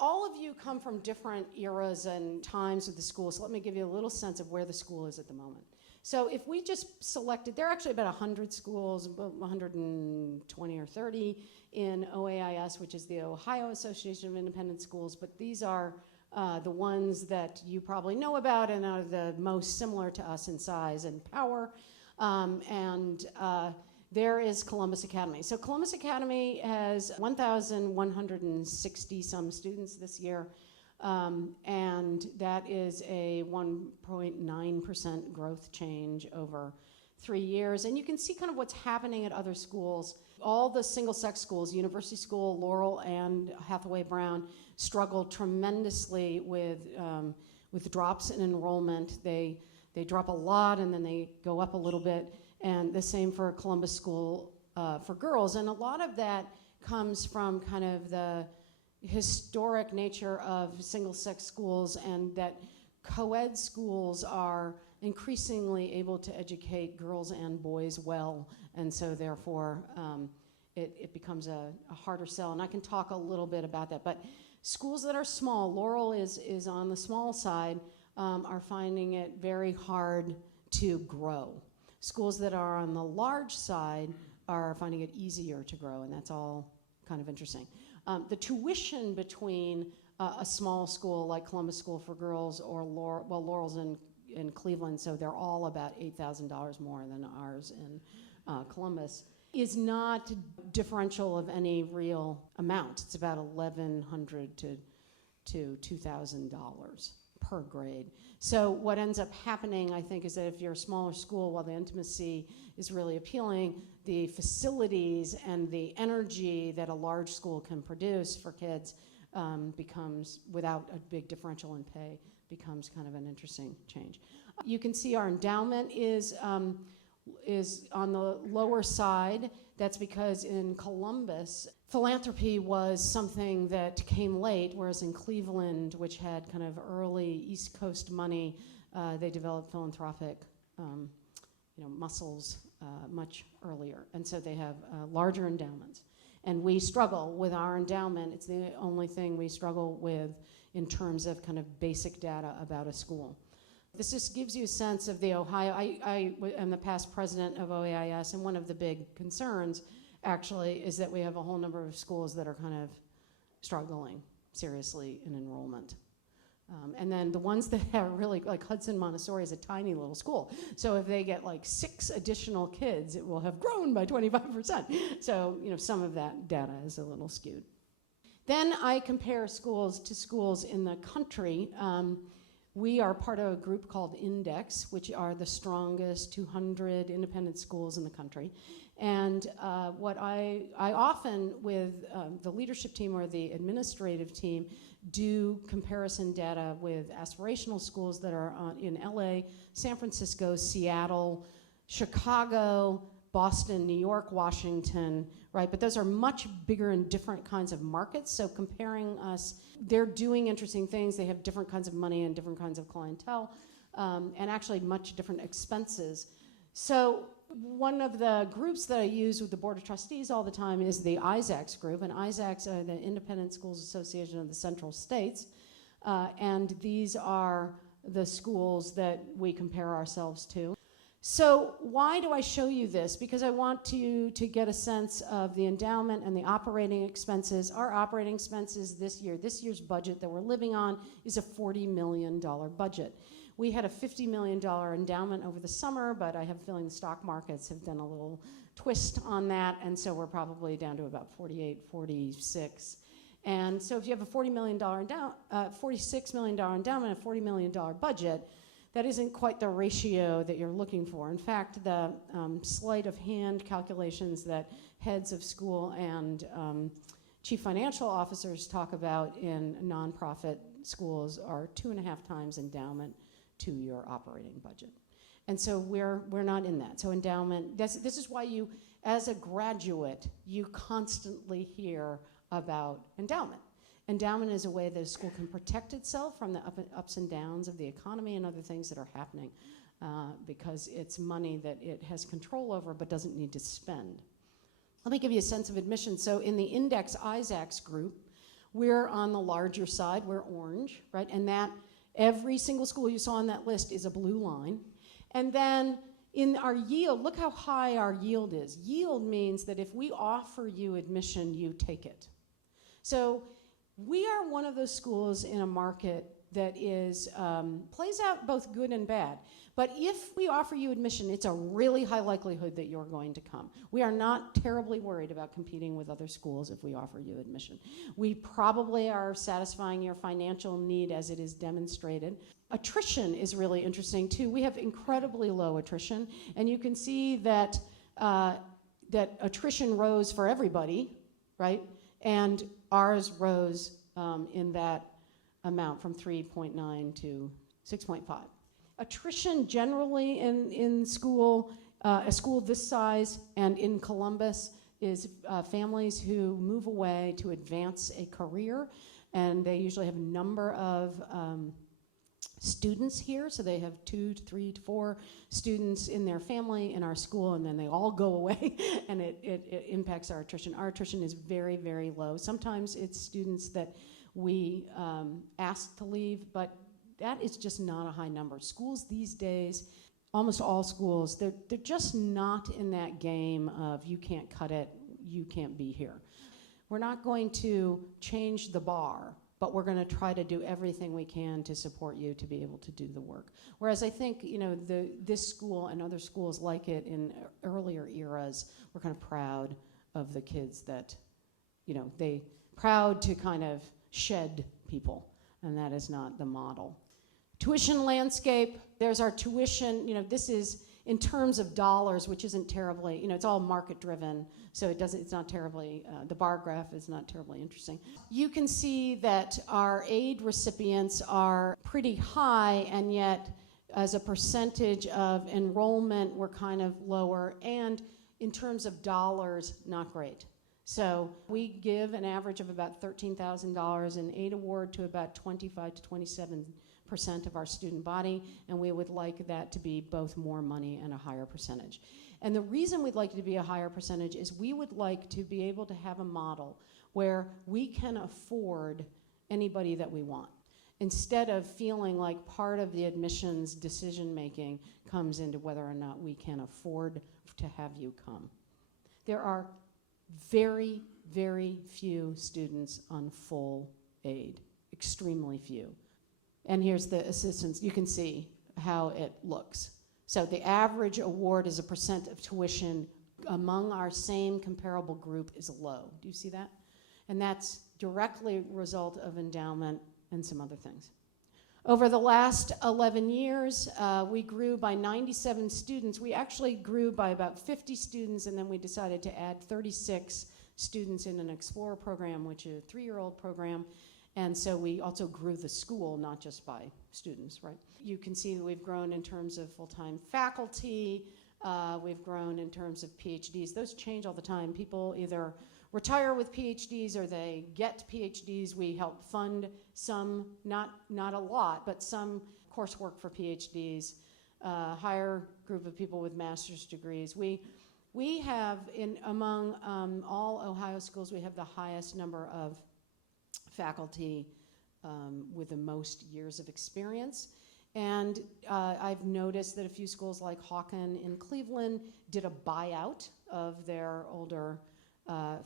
all of you come from different eras and times of the school, so let me give you a little sense of where the school is at the moment. So if we just selected, there are actually about 100 schools, about 120 or 30 in OAIS, which is the Ohio Association of Independent Schools, but these are the ones that you probably know about and are the most similar to us in size and power. There is Columbus Academy. So Columbus Academy has 1,160 some students this year, and that is a 1.9% growth change over 3 years. And you can see kind of what's happening at other schools. All the single-sex schools, University School, Laurel, and Hathaway Brown, struggle tremendously with drops in enrollment. They drop a lot and then they go up a little bit. And the same for Columbus School for girls. And a lot of that comes from kind of the historic nature of single-sex schools, and that co-ed schools are increasingly able to educate girls and boys well. And so therefore, it becomes a harder sell. And I can talk a little bit about that. But schools that are small, Laurel is on the small side, are finding it very hard to grow. Schools that are on the large side are finding it easier to grow, and that's all kind of interesting. The tuition between a small school like Columbus School for Girls or Laurel's in Cleveland, so they're all about $8,000 more than ours in Columbus, is not differential of any real amount. It's about $1,100 to $2,000 per grade. So what ends up happening, I think, is that if you're a smaller school, while the intimacy is really appealing, the facilities and the energy that a large school can produce for kids becomes, without a big differential in pay, becomes kind of an interesting change. You can see our endowment is on the lower side. That's because in Columbus, philanthropy was something that came late, whereas in Cleveland, which had kind of early East Coast money, they developed philanthropic muscles much earlier. And so they have larger endowments. And we struggle with our endowment. It's the only thing we struggle with in terms of kind of basic data about a school. This just gives you a sense of the Ohio. I am the past president of OAIS, and one of the big concerns actually is that we have a whole number of schools that are kind of struggling seriously in enrollment. And then the ones that are really, like Hudson Montessori is a tiny little school. So if they get like 6 additional kids, it will have grown by 25%. So, some of that data is a little skewed. Then I compare schools to schools in the country. We are part of a group called Index, which are the strongest 200 independent schools in the country. And what I often, with the leadership team or the administrative team, do comparison data with aspirational schools that are in LA, San Francisco, Seattle, Chicago, Boston, New York, Washington, right? But those are much bigger and different kinds of markets. So comparing us, they're doing interesting things. They have different kinds of money and different kinds of clientele, and actually much different expenses. So one of the groups that I use with the Board of Trustees all the time is the ISACS group, and ISACS are the Independent Schools Association of the Central States, and these are the schools that we compare ourselves to. So why do I show you this? Because I want you to get a sense of the endowment and the operating expenses. Our operating expenses this year's budget that we're living on is a $40 million budget. We had a $50 million endowment over the summer, but I have a feeling the stock markets have done a little twist on that, and so we're probably down to about 48, 46. And so if you have a $46 million endowment, a $40 million budget, that isn't quite the ratio that you're looking for. In fact, the sleight of hand calculations that heads of school and chief financial officers talk about in nonprofit schools are 2.5 times endowment to your operating budget. And so we're not in that. So endowment, this is why you, as a graduate, you constantly hear about endowment. Endowment is a way that a school can protect itself from the ups and downs of the economy and other things that are happening because it's money that it has control over but doesn't need to spend. Let me give you a sense of admission. So in the Index ISACS group, We're on the larger side, we're orange, right? And that every single school you saw on that list is a blue line. And then in our yield, look how high our yield is. Yield means that if we offer you admission, you take it. So we are one of those schools in a market that is plays out both good and bad. But if we offer you admission, it's a really high likelihood that you're going to come. We are not terribly worried about competing with other schools if we offer you admission. We probably are satisfying your financial need as it is demonstrated. Attrition is really interesting too. We have incredibly low attrition, and you can see that that attrition rose for everybody, right? And ours rose in that amount from 3.9 to 6.5. Attrition generally in school, a school this size and in Columbus is families who move away to advance a career, and they usually have a number of students here, so they have 2 to 3 to 4 students in their family in our school, and then they all go away, and it impacts our attrition. Our attrition is very, very low. Sometimes it's students that we ask to leave, but that is just not a high number. Schools these days, almost all schools, they're just not in that game of you can't cut it, you can't be here. We're not going to change the bar, but we're going to try to do everything we can to support you to be able to do the work. Whereas I think, you know, this school and other schools like it in earlier eras were kind of proud of the kids that, you know, they proud to kind of shed people, and that is not the model. Tuition landscape, there's our tuition, you know, this is in terms of dollars, which isn't terribly, you know, it's all market driven, so it's not terribly, the bar graph is not terribly interesting. You can see that our aid recipients are pretty high, and yet as a percentage of enrollment, we're kind of lower, and in terms of dollars, not great. So we give an average of about $13,000 in aid award to about 25 to 27% of our student body, and we would like that to be both more money and a higher percentage. And the reason we'd like it to be a higher percentage is we would like to be able to have a model where we can afford anybody that we want, instead of feeling like part of the admissions decision making comes into whether or not we can afford to have you come. There are very, very few students on full aid, extremely few. And here's the assistance. You can see how it looks. So the average award as a percent of tuition among our same comparable group is low. Do you see that? And that's directly a result of endowment and some other things. Over the last 11 years, we grew by 97 students. We actually grew by about 50 students, and then we decided to add 36 students in an Explorer program, which is a 3-year-old program. And so we also grew the school, not just by students, right? You can see that we've grown in terms of full-time faculty. We've grown in terms of PhDs. Those change all the time. People either retire with PhDs or they get PhDs. We help fund some, not a lot, but some coursework for PhDs, higher group of people with master's degrees. We have, among all Ohio schools, we have the highest number of faculty with the most years of experience. And I've noticed that a few schools like Hawken in Cleveland did a buyout of their older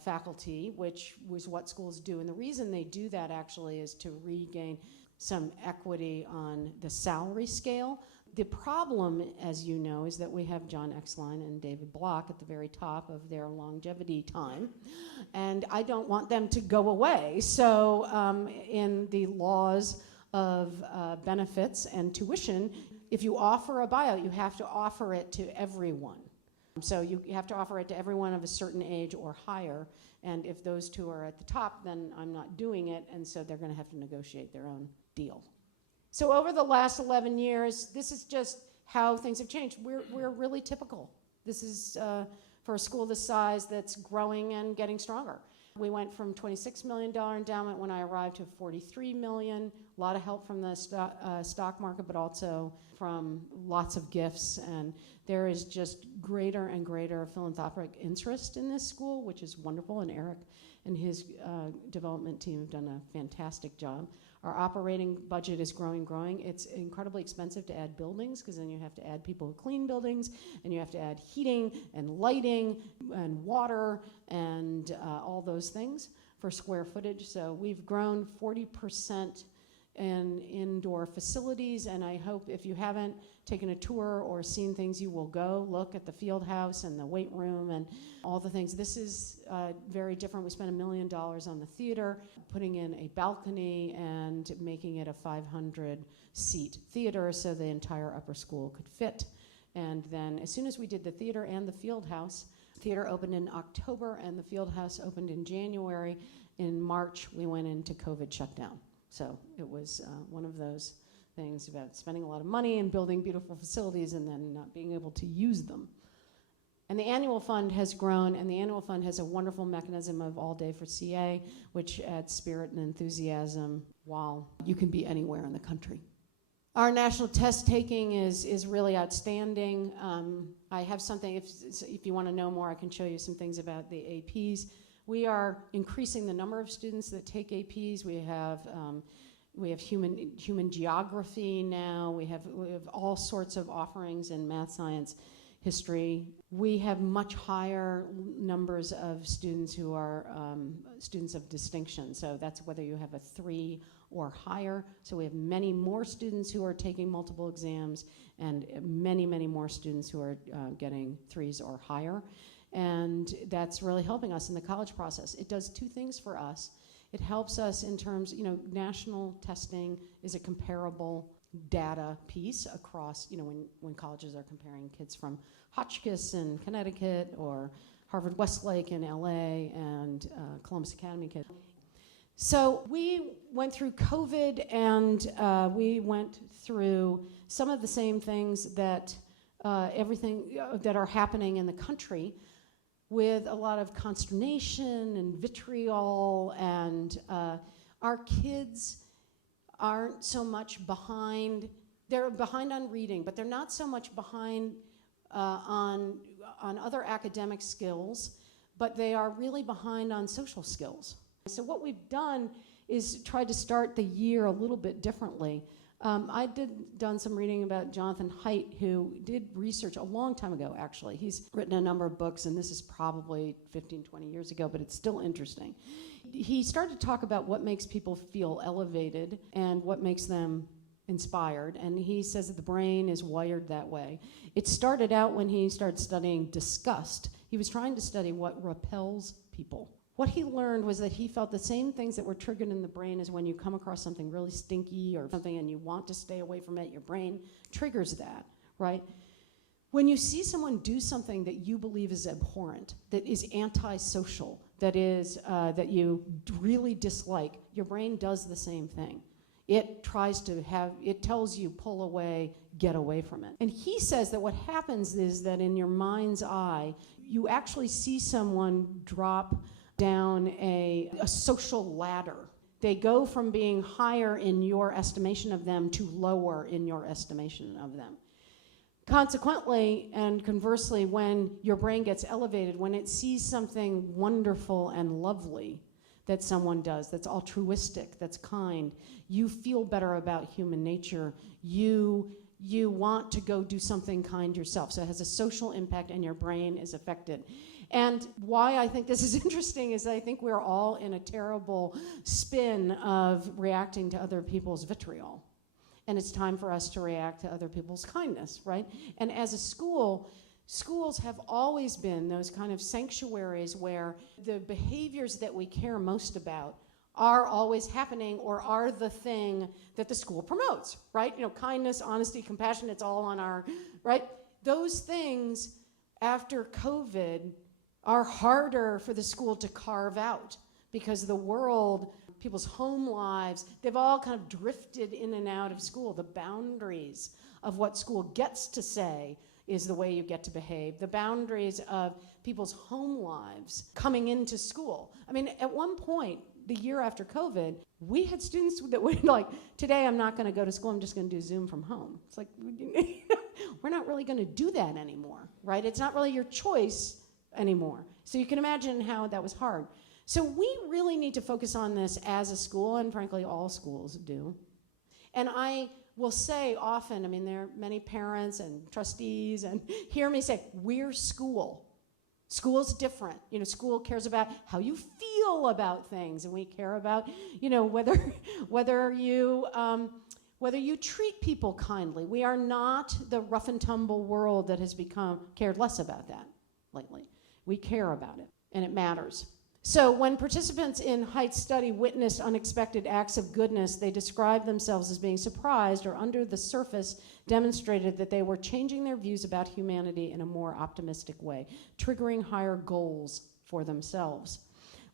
faculty, which was what schools do. And the reason they do that actually is to regain some equity on the salary scale. The problem, as you know, is that we have John Exline and David Block at the very top of their longevity time, and I don't want them to go away. So in the laws of benefits and tuition, if you offer a buyout, you have to offer it to everyone. So you have to offer it to everyone of a certain age or higher, and if those two are at the top, then I'm not doing it, and so they're going to have to negotiate their own deal. So over the last 11 years, this is just how things have changed. We're really typical. This is for a school this size that's growing and getting stronger. We went from $26 million endowment when I arrived to $43 million. A lot of help from the stock market, but also from lots of gifts. And there is just greater and greater philanthropic interest in this school, which is wonderful. And Eric and his development team have done a fantastic job. Our operating budget is growing. It's incredibly expensive to add buildings, because then you have to add people who clean buildings, and you have to add heating and lighting and water and all those things for square footage. So we've grown 40% in indoor facilities, and I hope if you haven't taken a tour or seen things, you will go look at the field house and the weight room and all the things. This is very different. We spent $1 million on the theater, putting in a balcony and making it a 500-seat theater so the entire upper school could fit. And then as soon as we did the theater and the field house, theater opened in October and the field house opened in January. In March, we went into COVID shutdown. So it was one of those things about spending a lot of money and building beautiful facilities and then not being able to use them. And the annual fund has grown, and the annual fund has a wonderful mechanism of all day for CA, which adds spirit and enthusiasm while you can be anywhere in the country. Our national test taking is really outstanding. I have something, if you want to know more, I can show you some things about the APs. We are increasing the number of students that take APs. We have human geography now. We have all sorts of offerings in math, science, history. We have much higher numbers of students who are students of distinction. So that's whether you have a 3 or higher. So we have many more students who are taking multiple exams and many, many more students who are getting 3s or higher. And that's really helping us in the college process. It does 2 things for us. It helps us in terms, national testing is a comparable data piece across, when colleges are comparing kids from Hotchkiss in Connecticut or Harvard Westlake in LA and Columbus Academy kids. So we went through COVID and we went through some of the same things that everything that are happening in the country, with a lot of consternation and vitriol, and our kids aren't so much behind. They're behind on reading, but they're not so much behind on other academic skills, but they are really behind on social skills. So what we've done is tried to start the year a little bit differently. I done some reading about Jonathan Haidt, who did research a long time ago, actually. He's written a number of books, and this is probably 15, 20 years ago, but it's still interesting. He started to talk about what makes people feel elevated and what makes them inspired, and he says that the brain is wired that way. It started out when he started studying disgust. He was trying to study what repels people. What he learned was that he felt the same things that were triggered in the brain as when you come across something really stinky or something and you want to stay away from it, your brain triggers that, right? When you see someone do something that you believe is abhorrent, that is antisocial, that is that you really dislike, your brain does the same thing. It tells you pull away, get away from it. And he says that what happens is that in your mind's eye, you actually see someone drop down a social ladder. They go from being higher in your estimation of them to lower in your estimation of them. Consequently, and conversely, when your brain gets elevated, when it sees something wonderful and lovely that someone does, that's altruistic, that's kind, you feel better about human nature. You want to go do something kind yourself. So it has a social impact and your brain is affected. And why I think this is interesting is I think we're all in a terrible spin of reacting to other people's vitriol. And it's time for us to react to other people's kindness, right? And as a school, schools have always been those kind of sanctuaries where the behaviors that we care most about are always happening or are the thing that the school promotes, right? Kindness, honesty, compassion, it's all on our, right? Those things after COVID are harder for the school to carve out because the world, people's home lives, they've all kind of drifted in and out of school. The boundaries of what school gets to say is the way you get to behave. The boundaries of people's home lives coming into school. I mean, at one point, the year after COVID, we had students that were like, today I'm not going to go to school, I'm just going to do Zoom from home. It's like, we're not really going to do that anymore, right? It's not really your choice anymore. So you can imagine how that was hard. So we really need to focus on this as a school, and frankly, all schools do. And I will say often, I mean, there are many parents and trustees and hear me say, we're school. School's different. You know, school cares about how you feel about things, and we care about, you know, whether you treat people kindly. We are not the rough and tumble world that has cared less about that lately. We care about it, and it matters. So when participants in Heights study witnessed unexpected acts of goodness, they described themselves as being surprised, or under the surface demonstrated that they were changing their views about humanity in a more optimistic way, triggering higher goals for themselves.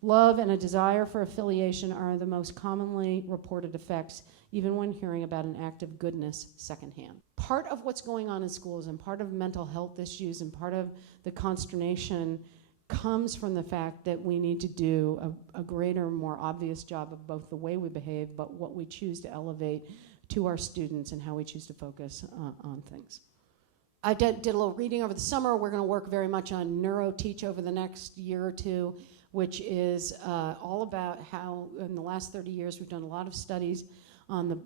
Love and a desire for affiliation are the most commonly reported effects, even when hearing about an act of goodness secondhand. Part of what's going on in schools and part of mental health issues and part of the consternation comes from the fact that we need to do a greater, more obvious job of both the way we behave, but what we choose to elevate to our students and how we choose to focus on things. I did a little reading over the summer. We're going to work very much on NeuroTeach over the next year or two, which is all about how in the last 30 years we've done a lot of studies on the,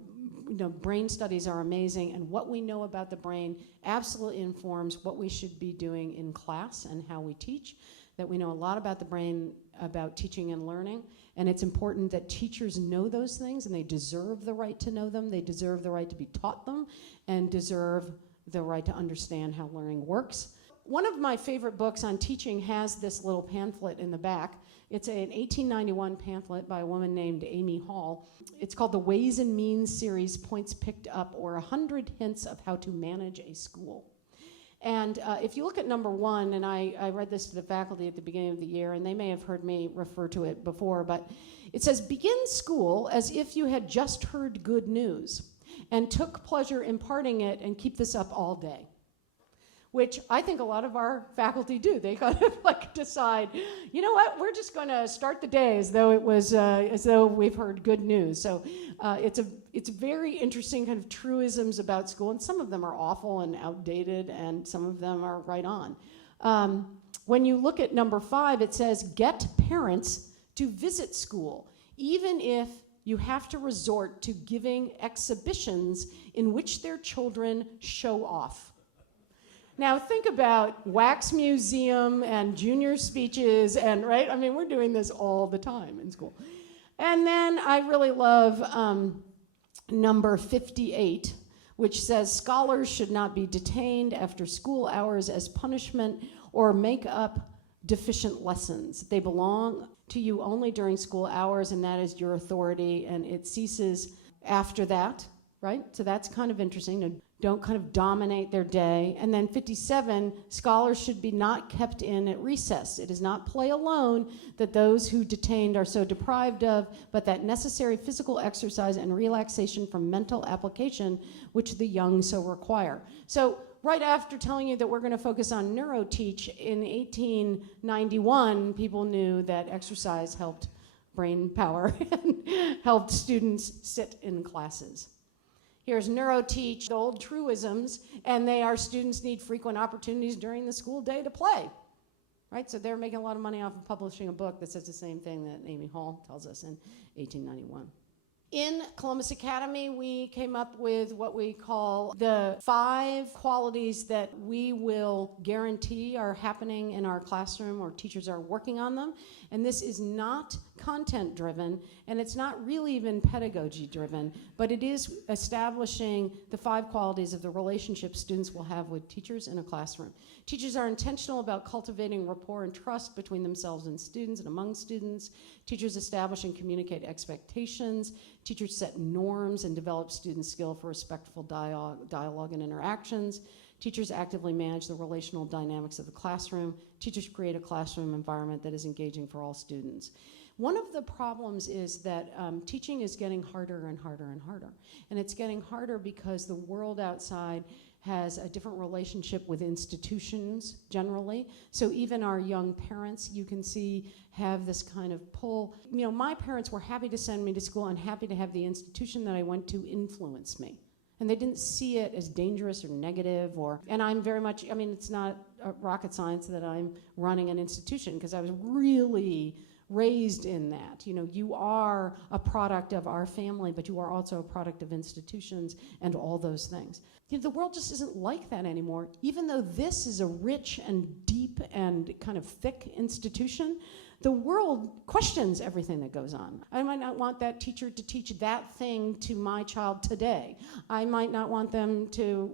you know, brain studies are amazing, and what we know about the brain absolutely informs what we should be doing in class and how we teach. That we know a lot about the brain, about teaching and learning, and it's important that teachers know those things, and they deserve the right to know them, they deserve the right to be taught them, and deserve the right to understand how learning works. One of my favorite books on teaching has this little pamphlet in the back. It's an 1891 pamphlet by a woman named Amy Hall. It's called the Ways and Means series, Points Picked Up, or 100 Hints of How to Manage a School. And if you look at number 1, and I read this to the faculty at the beginning of the year, and they may have heard me refer to it before, but it says, begin school as if you had just heard good news and took pleasure imparting it, and keep this up all day. Which I think a lot of our faculty do. They kind of like decide, you know what, we're just going to start the day as though it was as though we've heard good news. So it's very interesting kind of truisms about school, and some of them are awful and outdated, and some of them are right on. When you look at number 5, it says, get parents to visit school, even if you have to resort to giving exhibitions in which their children show off. Now think about wax museum and junior speeches, and right, I mean, we're doing this all the time in school. And then I really love number 58, which says scholars should not be detained after school hours as punishment or make up deficient lessons. They belong to you only during school hours, and that is your authority, and it ceases after that, right? So that's kind of interesting. Don't kind of dominate their day. And then 57, scholars should be not kept in at recess. It is not play alone that those who detained are so deprived of, but that necessary physical exercise and relaxation from mental application which the young so require. So right after telling you that we're going to focus on NeuroTeach, in 1891, people knew that exercise helped brain power and helped students sit in classes. Here's NeuroTeach, the old truisms, and students need frequent opportunities during the school day to play, right? So they're making a lot of money off of publishing a book that says the same thing that Amy Hall tells us in 1891. In Columbus Academy, we came up with what we call the 5 qualities that we will guarantee are happening in our classroom, or teachers are working on them. And this is not content-driven, and it's not really even pedagogy-driven, but it is establishing the 5 qualities of the relationship students will have with teachers in a classroom. Teachers are intentional about cultivating rapport and trust between themselves and students and among students. Teachers establish and communicate expectations. Teachers set norms and develop student skill for respectful dialogue and interactions. Teachers actively manage the relational dynamics of the classroom. Teachers create a classroom environment that is engaging for all students. One of the problems is that teaching is getting harder and harder and harder. And it's getting harder because the world outside has a different relationship with institutions generally. So even our young parents, you can see, have this kind of pull. You know, my parents were happy to send me to school and happy to have the institution that I went to influence me. And they didn't see it as dangerous or negative, and I'm very much, I mean, it's not rocket science that I'm running an institution, because I was really raised in that. You are a product of our family, but you are also a product of institutions and all those things. The world just isn't like that anymore. Even though this is a rich and deep and kind of thick institution, the world questions everything that goes on. I might not want that teacher to teach that thing to my child today. I might not want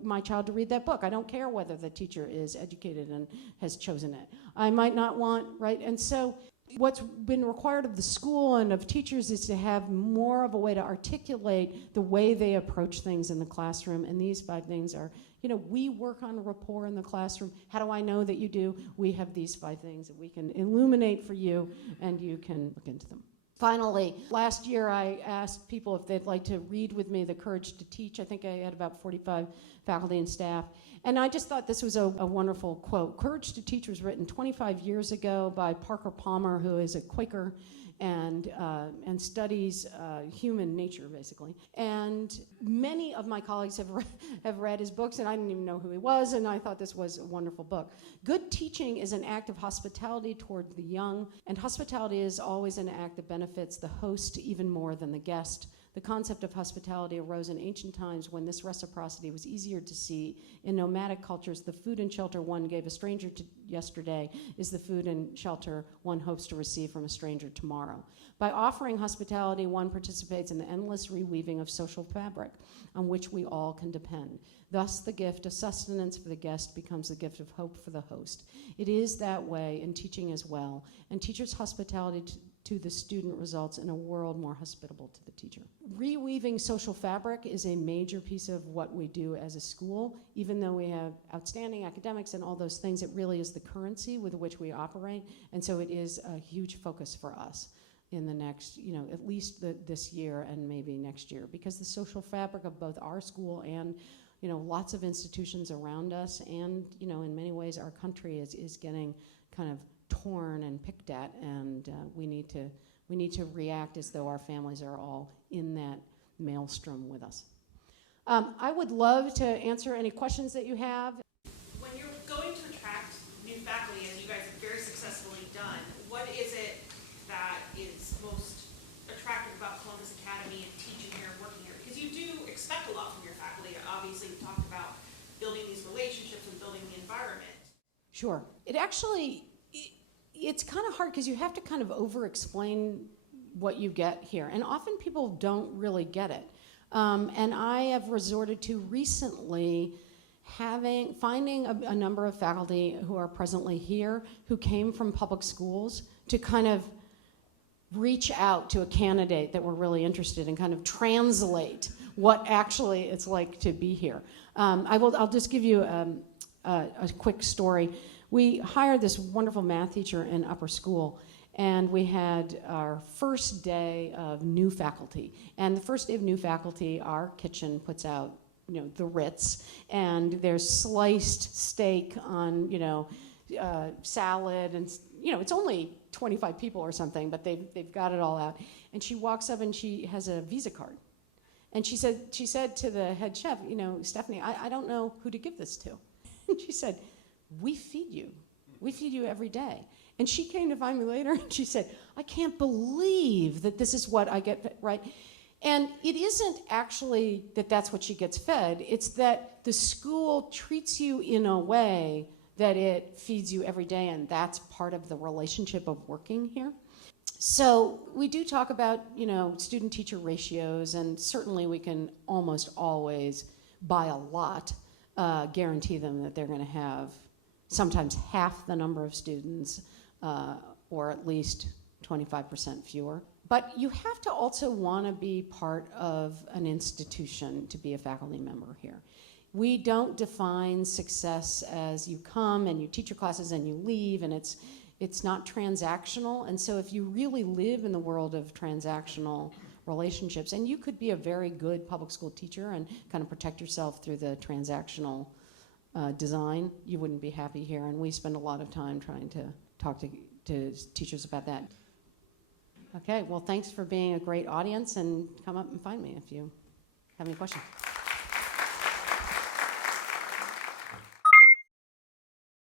my child to read that book. I don't care whether the teacher is educated and has chosen it. I might not want, right? And so what's been required of the school and of teachers is to have more of a way to articulate the way they approach things in the classroom. And these 5 things are, we work on rapport in the classroom. How do I know that you do? We have these 5 things that we can illuminate for you, and you can look into them. Finally, last year I asked people if they'd like to read with me The Courage to Teach. I think I had about 45 faculty and staff. And I just thought this was a wonderful quote. Courage to Teach was written 25 years ago by Parker Palmer, who is a Quaker and studies human nature, basically. And many of my colleagues have read his books, and I didn't even know who he was, and I thought this was a wonderful book. Good teaching is an act of hospitality toward the young, and hospitality is always an act that benefits the host even more than the guest. The concept of hospitality arose in ancient times when this reciprocity was easier to see. In nomadic cultures, the food and shelter one gave a stranger yesterday is the food and shelter one hopes to receive from a stranger tomorrow. By offering hospitality, one participates in the endless reweaving of social fabric on which we all can depend. Thus, the gift of sustenance for the guest becomes the gift of hope for the host. It is that way in teaching as well, and teachers' hospitality to the student results in a world more hospitable to the teacher. Reweaving social fabric is a major piece of what we do as a school. Even though we have outstanding academics and all those things, it really is the currency with which we operate, and so it is a huge focus for us in the next, at least this year and maybe next year, because the social fabric of both our school and lots of institutions around us and, in many ways our country is getting kind of torn and picked at, and we need to react as though our families are all in that maelstrom with us. I would love to answer any questions that you have. When you're going to attract new faculty, as you guys have very successfully done, what is it that is most attractive about Columbus Academy and teaching here and working here? Because you do expect a lot from your faculty. Obviously, you talked about building these relationships and building the environment. Sure. It's kind of hard because you have to kind of over-explain what you get here, and often people don't really get it. And I have resorted to recently finding a number of faculty who are presently here who came from public schools to kind of reach out to a candidate that we're really interested in, kind of translate what actually it's like to be here. I'll just give you a quick story. We hired this wonderful math teacher in upper school, and we had our first day of new faculty. And the first day of new faculty, our kitchen puts out, the Ritz, and there's sliced steak on, salad, and it's only 25 people or something, but they've got it all out. And she walks up and she has a Visa card, and she said to the head chef, Stephanie, I don't know who to give this to. And she said, we feed you every day. And she came to find me later and she said, I can't believe that this is what I get, right? And it isn't actually that that's what she gets fed, it's that the school treats you in a way that it feeds you every day, and that's part of the relationship of working here. So we do talk about, student-teacher ratios, and certainly we can almost always, by a lot, guarantee them that they're going to have sometimes half the number of students, or at least 25% fewer. But you have to also want to be part of an institution to be a faculty member here. We don't define success as you come and you teach your classes and you leave, and it's not transactional. And so if you really live in the world of transactional relationships, and you could be a very good public school teacher and kind of protect yourself through the transactional design, you wouldn't be happy here. And we spend a lot of time trying to talk to teachers about that. Okay, well, thanks for being a great audience, and come up and find me if you have any questions.